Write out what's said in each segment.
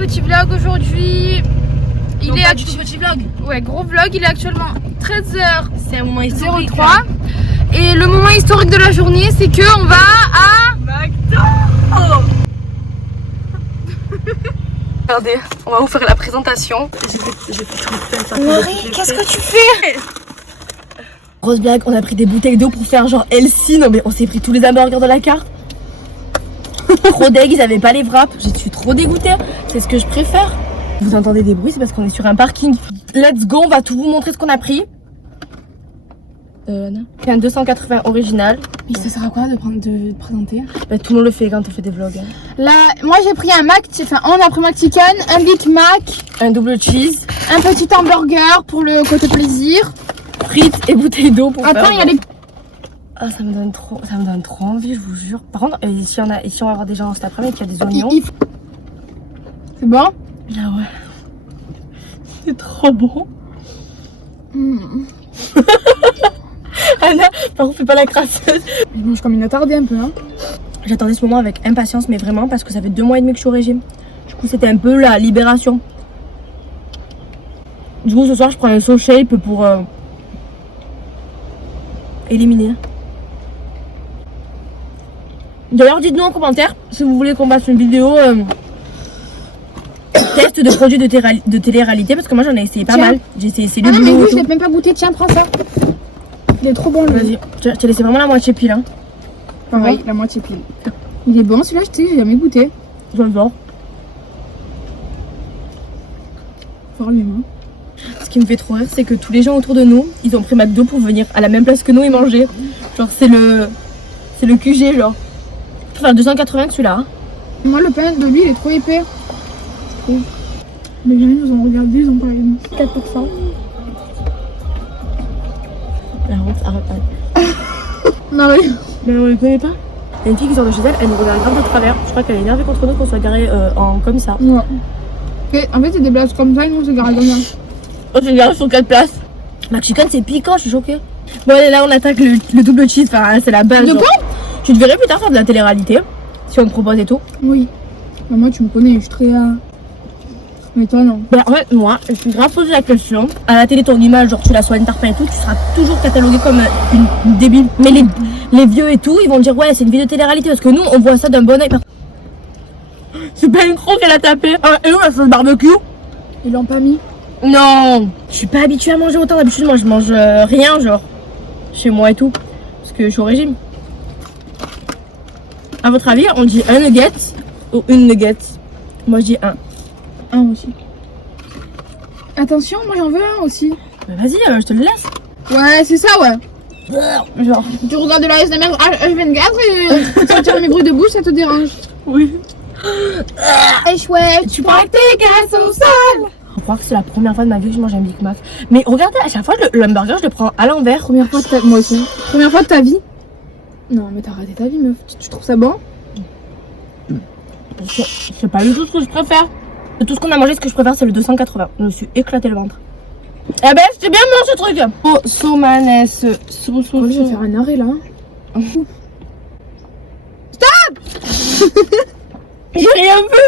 petit vlog aujourd'hui. Il est du tout petit vlog. Ouais, gros vlog. Il est actuellement 13h03. C'est un moment historique. Et le moment historique de la journée, c'est que on va à McDo. Regardez, on va vous faire la présentation. J'ai fait tout le Laurie, qu'est-ce que tu fais? Grosse blague, on a pris des bouteilles d'eau pour faire genre Elsie. Non mais on s'est pris tous les hamburgers de la carte. Trop deg, ils avaient pas les wraps. Je suis trop dégoûtée. C'est ce que je préfère. Vous entendez des bruits, c'est parce qu'on est sur un parking. Let's go, on va tout vous montrer ce qu'on a pris. C'est un 280 original. Mais ça sert à quoi de présenter? Bah, tout le monde le fait quand on fait des vlogs. Hein. Là, moi j'ai pris un Mac, on a pris Mac Chicken, un Big Mac, un double cheese, un petit hamburger pour le côté plaisir, frites et bouteilles d'eau pour attends, faire. Il y a les... Ah, ça me donne trop envie, je vous jure. Par contre, ici on va avoir des gens cet après-midi qui a des oignons. C'est bon? Là ouais. C'est trop bon. Anna, par contre, fais pas la crasseuse. Je mange comme une attardée un peu. Hein. J'attendais ce moment avec impatience, mais vraiment parce que ça fait 2 mois et demi que je suis au régime. Du coup, c'était un peu la libération. Du coup, ce soir, je prends un SoShape pour éliminer. D'ailleurs, dites-nous en commentaire si vous voulez qu'on fasse une vidéo test de produits de télé-réalité, parce que moi j'en ai essayé pas mal. J'ai essayé Ah non, mais oui, je l'ai même pas goûté. Tiens, prends ça. Il est trop bon. Vas-y, je t'ai laissé vraiment la moitié pile. Hein. Pareil, la moitié pile. Il est bon celui-là, j'ai jamais goûté. Je le vois. Fort les mains. Ce qui me fait trop rire, c'est que tous les gens autour de nous, ils ont pris McDo pour venir à la même place que nous et manger. Genre, c'est le QG, genre. Enfin, 280 que celui-là. Hein. Moi, le pain de lui, il est trop épais. Les gens nous ont regardé, ils ont parlé de nous. 4%. La honte, arrête. Non, oui. Mais on les connaît pas. Il y a une fille qui sort de chez elle, elle nous regarde grave de travers. Je crois qu'elle est énervée contre nous qu'on soit garé comme ça. Ouais. Et en fait, c'est des blagues comme ça et nous, c'est garé comme ça. Oh, c'est garé sur 4 places. McChicken, c'est piquant, je suis choquée. Bon, allez, là, on attaque le double cheese. Enfin, c'est la base. De quoi? Tu te verrais plus tard faire de la télé-réalité si on te propose et tout. Oui. Bah, moi, tu me connais, je suis très. Mais toi, non. Ben, en fait, moi, je suis grave posé la question. À la télé, ton image, genre tu la soignes tarpin et tout, tu seras toujours cataloguée comme une débile. Mais les vieux et tout, ils vont dire ouais, c'est une vidéo de télé-réalité parce que nous, on voit ça d'un bon oeil. C'est pas une croque qu'elle a tapé. Et nous, la sauce barbecue. Ils l'ont pas mis. Non, je suis pas habituée à manger autant. D'habitude, moi, je mange rien, genre chez moi et tout, parce que je suis au régime. À votre avis, on dit un nugget ou une nugget? Moi, je dis un. Un aussi. Attention, moi j'en veux un aussi. Bah, vas-y, je te le laisse. Ouais, c'est ça, ouais. Genre. Tu regardes de la SMR H24 et tu retires mes bruits de bouche, ça te dérange? Oui. Et chouette, tu prends tes gaz au sol. Je crois que c'est la première fois de ma vie que je mange un Big Mac. Mais regardez, à chaque fois, le hamburger, je le prends à l'envers. Première fois de ta... Moi aussi. Première fois de ta vie? Non, mais t'as raté ta vie, meuf. Tu trouves ça bon? C'est pas du tout ce que je préfère. De tout ce qu'on a mangé, ce que je préfère, c'est le 280. Je me suis éclaté le ventre. Eh ben, c'était bien bon ce truc. Oh, somanes. Je vais faire un arrêt là. Stop. J'ai rien vu.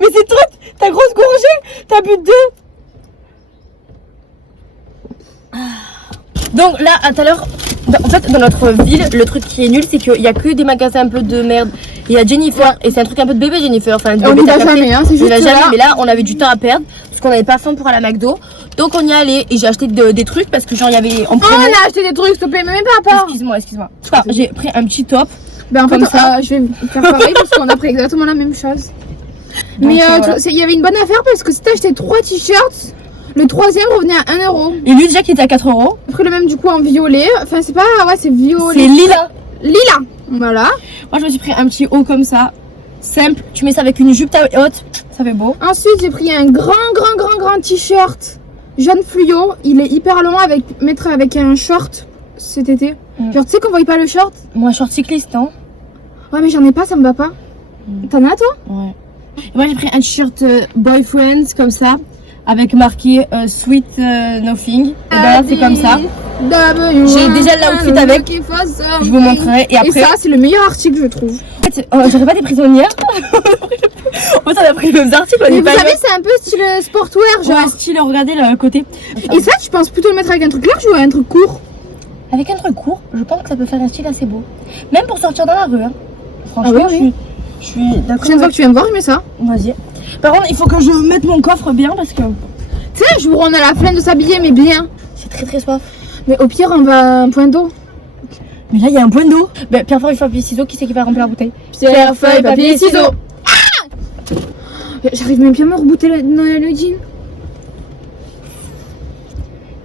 Mais c'est toi, ta grosse gorgée. T'as bu 2. Donc là, à tout à l'heure, en fait, dans notre ville, le truc qui est nul, c'est qu'il y a que des magasins un peu de merde. Il y a Jennifer, et c'est un truc un peu de bébé Jennifer. Enfin, on n'y va jamais, hein, c'est juste jamais, là. mais là, on avait du temps à perdre, parce qu'on n'avait pas faim pour aller à McDo. Donc on y allait, et j'ai acheté des trucs, parce que genre, il y avait en promo. Oh, on a acheté des trucs, s'il te plaît, mais même pas. Excuse-moi. Enfin, j'ai pris un petit top. Ben en fait, ça. je vais faire pareil, parce qu'on a pris exactement la même chose. Donc, mais voilà. Il y avait une bonne affaire, parce que si t'as acheté 3 t-shirts, le 3e revenait à 1 euro. Et lui, déjà, qui était à 4 euros. J'ai pris le même du coup en violet. Enfin, c'est pas. Ouais, c'est violet. C'est lila. Lila. Voilà. Moi, je me suis pris un petit haut comme ça. Simple. Tu mets ça avec une jupe haute. Ça fait beau. Ensuite, j'ai pris un grand t-shirt jaune fluo. Il est hyper long mettre avec un short cet été. Genre, tu sais qu'on voit pas le short. Moi, short cycliste, non? Ouais, mais j'en ai pas, ça me va pas. T'en as, toi? Ouais. Et moi, j'ai pris un t-shirt boyfriend comme ça. Avec marqué Sweet Nothing. Et ben là, c'est comme ça. J'ai déjà l'outfit avec. Je vous montrerai. Et après. Et ça, c'est le meilleur article, je trouve. En fait, j'aurais pas des prisonnières. En fait, on a pris les mêmes articles. Mais vous savez, c'est un peu style sportwear, genre. Ouais, style, regardez là à côté. Et ça, tu penses plutôt le mettre avec un truc large ou un truc court? Avec un truc court, je pense que ça peut faire un style assez beau. Même pour sortir dans la rue. Hein. Franchement, Ah oui. je suis d'accord. Prochaine fois que tu viens me voir, je mets ça. Vas-y. Par contre, il faut que je mette mon coffre bien parce que. Tu sais, un jour on a la flemme de s'habiller, mais bien. J'ai très soif. Mais au pire, on va à un point d'eau. Mais là, il y a un point d'eau. Ben, pierre, feuille, papier, ciseaux, qui c'est qui va remplir la bouteille? Pierre, feuille, papier, ciseaux. Ah, j'arrive même bien à me rebooter le jean.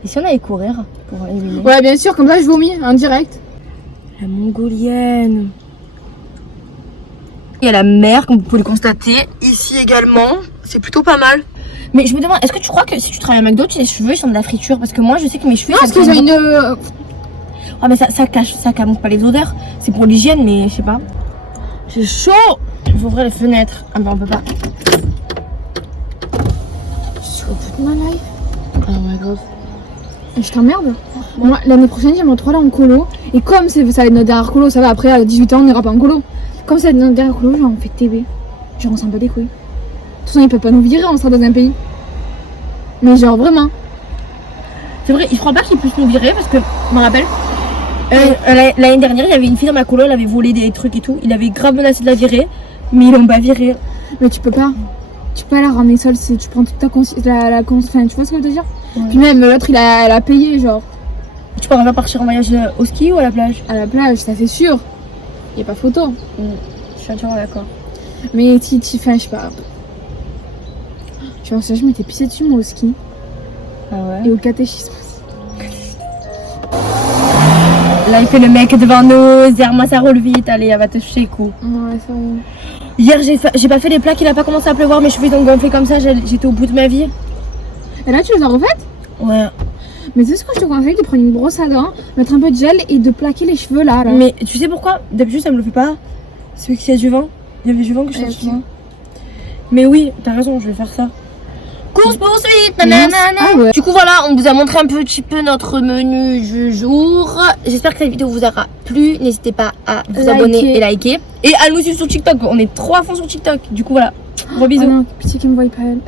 Et si on allait courir pour éliminer? Ouais, bien sûr, comme ça je vomis en direct. La mongolienne. Il y a la mer, comme vous pouvez le constater. Ici également, c'est plutôt pas mal. Mais je me demande, est-ce que tu crois que si tu travailles à McDo, tes cheveux ils sont de la friture? Parce que moi, je sais que mes cheveux. Non, parce que j'ai une. Ah, mais ça cache, ça camoufle pas les odeurs. C'est pour l'hygiène, mais je sais pas. J'ai chaud. Il faut ouvrir les fenêtres. Ah, ben on peut pas. Je suis au bout de ma life. Ah, ouais, grave. Je t'emmerde. Moi, l'année prochaine, j'aimerais trop aller en colo. Et comme ça va être notre dernière colo, ça va, après à 18 ans, on n'ira pas en colo. Comme ça va être notre dernière colo, genre on fait TB. Genre on s'en bat des couilles. De toute façon, ils peuvent pas nous virer, on sera dans un pays. Mais genre vraiment. C'est vrai, je crois pas qu'ils puissent nous virer parce que, je me rappelle, l'année dernière, il y avait une fille dans ma colo, elle avait volé des trucs et tout. Il avait grave menacé de la virer, mais ils l'ont pas virée. Mais tu peux pas. Tu peux pas la ramener seule si tu prends toute ta conscience. Enfin, tu vois ce que je veux te dire? Ouais. Puis même l'autre, elle a payé, genre. Tu pourrais pas partir en voyage au ski ou à la plage? À la plage, ça c'est sûr. Y a pas photo. Je suis entièrement d'accord. Mais enfin, je sais pas. Genre, ça, je m'étais pissée dessus moi au ski. Ah ouais? Et au catéchisme. Là, il fait le mec devant nous. Zerma, ça roule vite. Allez, elle va te toucher les coups. Ouais, ça. Hier, j'ai pas fait les plaques, il a pas commencé à pleuvoir, mes cheveux ils ont gonflé comme ça, j'étais au bout de ma vie. Et là, tu les as refaites? Ouais. Mais c'est ce que je te conseille, de prendre une brosse à dents, mettre un peu de gel et de plaquer les cheveux là. Mais tu sais pourquoi? D'habitude, ça me le fait pas. C'est qu'il y a du vent. Il y avait du vent que je cherche souvent. Mais oui, t'as raison, je vais faire ça. Course poursuite, nanana. Ah ouais. Du coup voilà, on vous a montré un petit peu notre menu du jour. J'espère que cette vidéo vous aura plu. N'hésitez pas à vous abonner et liker. Et à nous suivre sur TikTok. On est trop à fond sur TikTok. Du coup voilà, gros bisous. Oh non, pitié qu'elle me voie pas elle.